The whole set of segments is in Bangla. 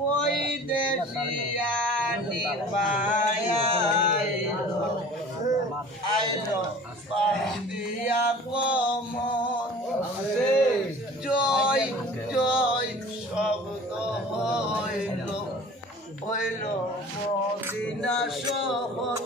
বৈদেশিয়া নিপায়া আইলো পান্দিয়া কম জয় জয় শব্দ হইল হইল মদিনা শহর।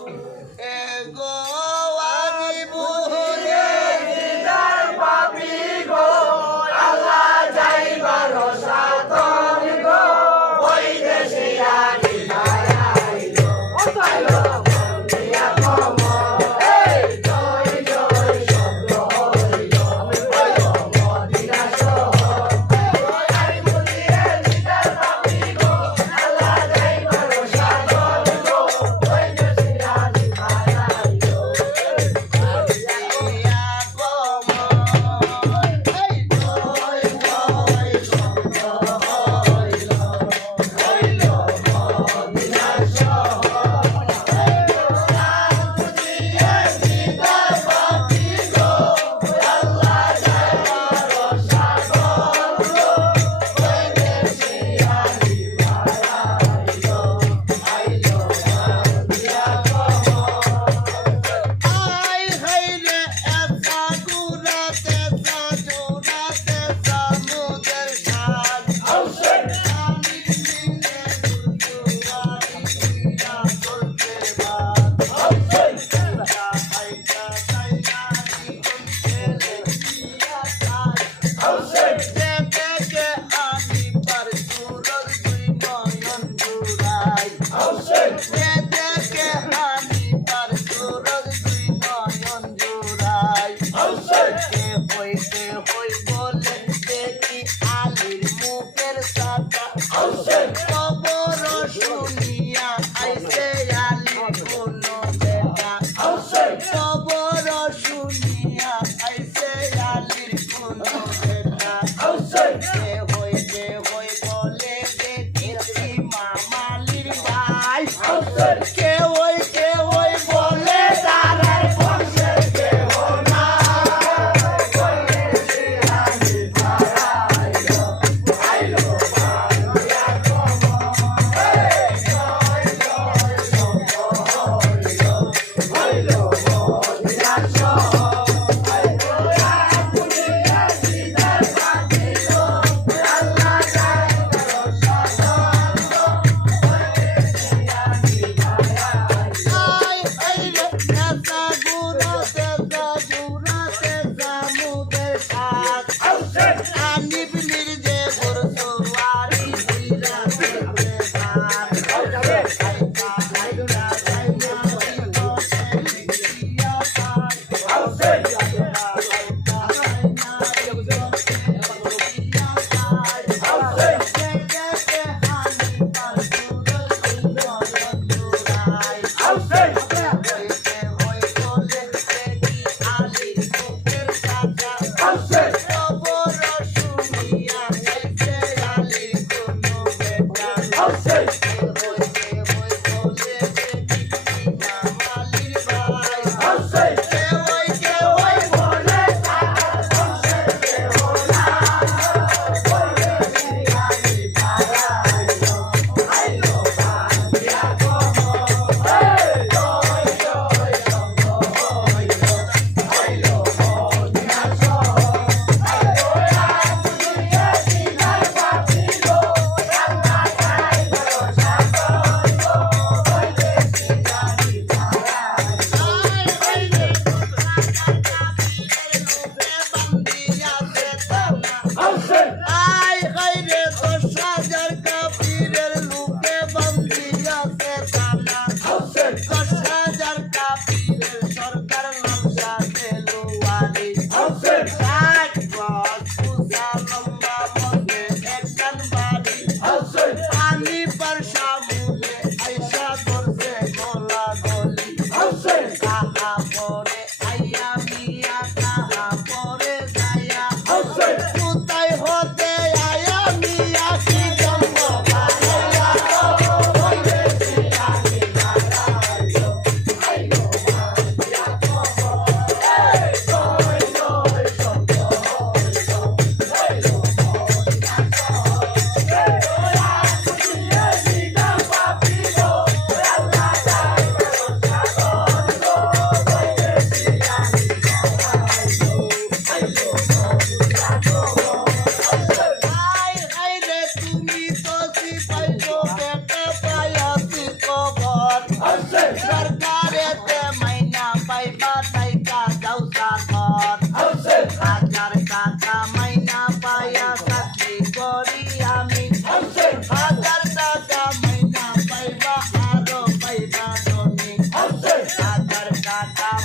Bye.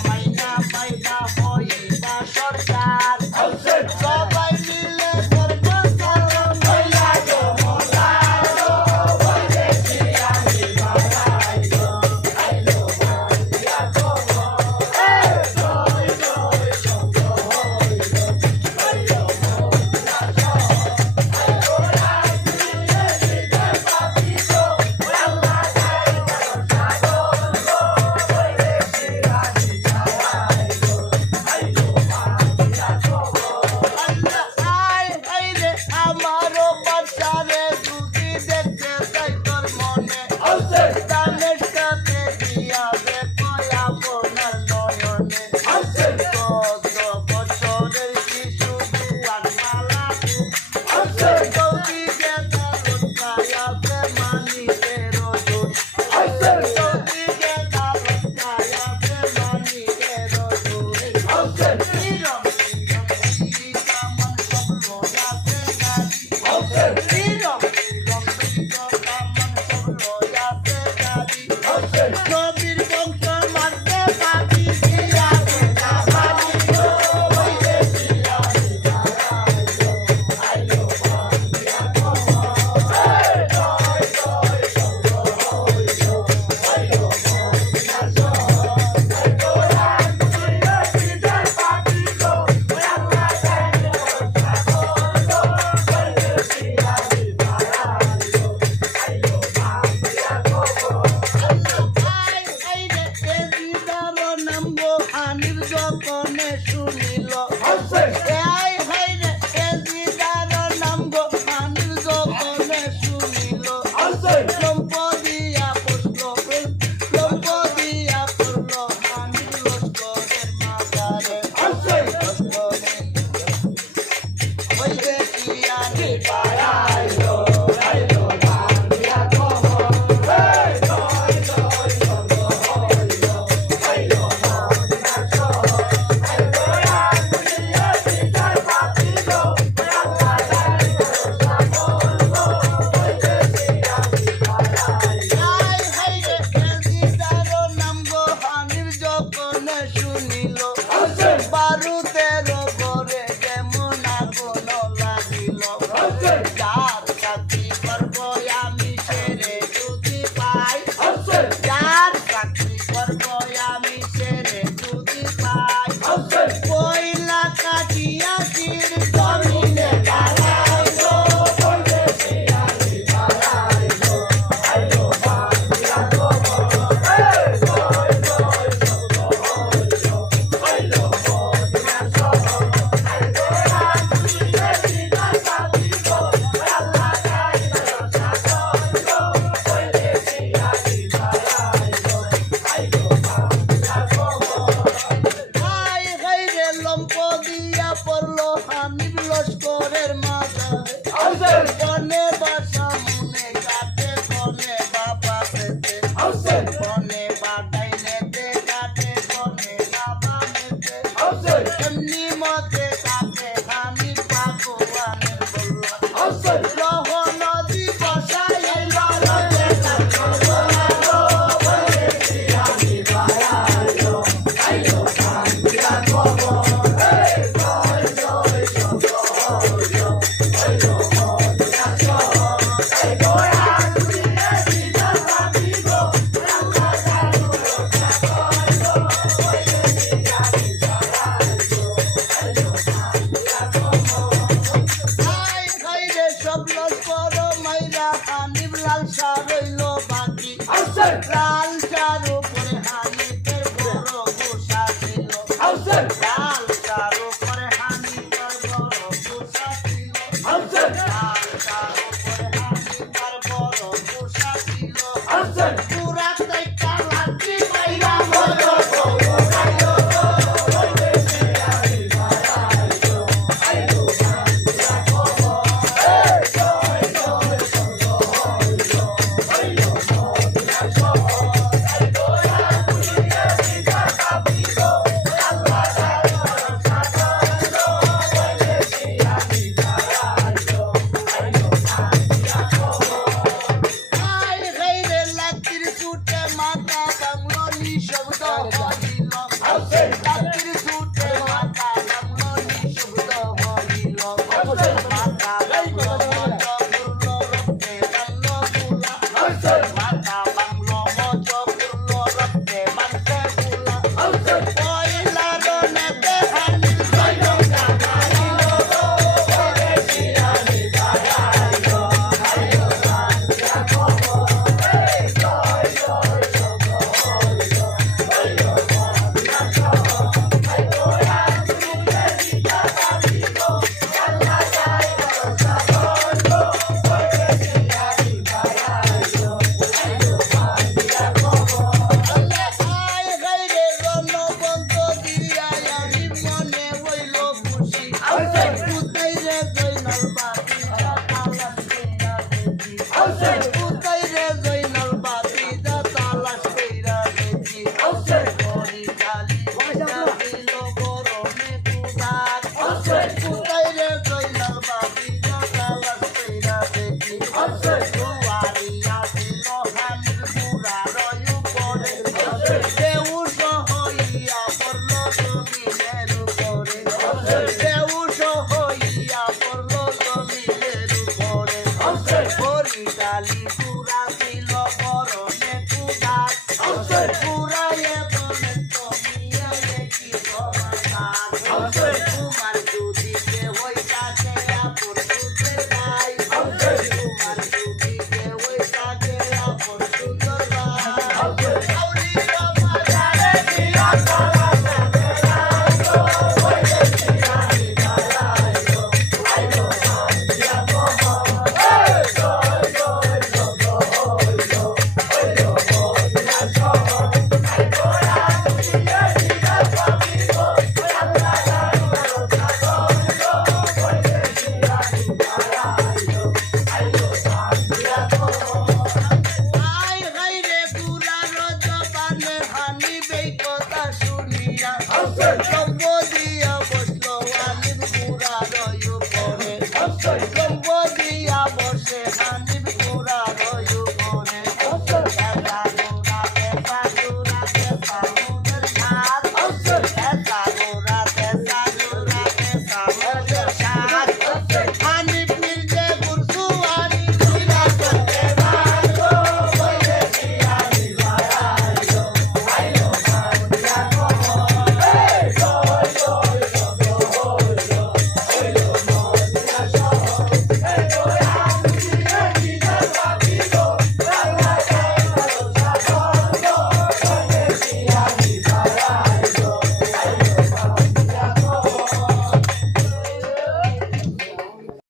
হরি কালি পুরা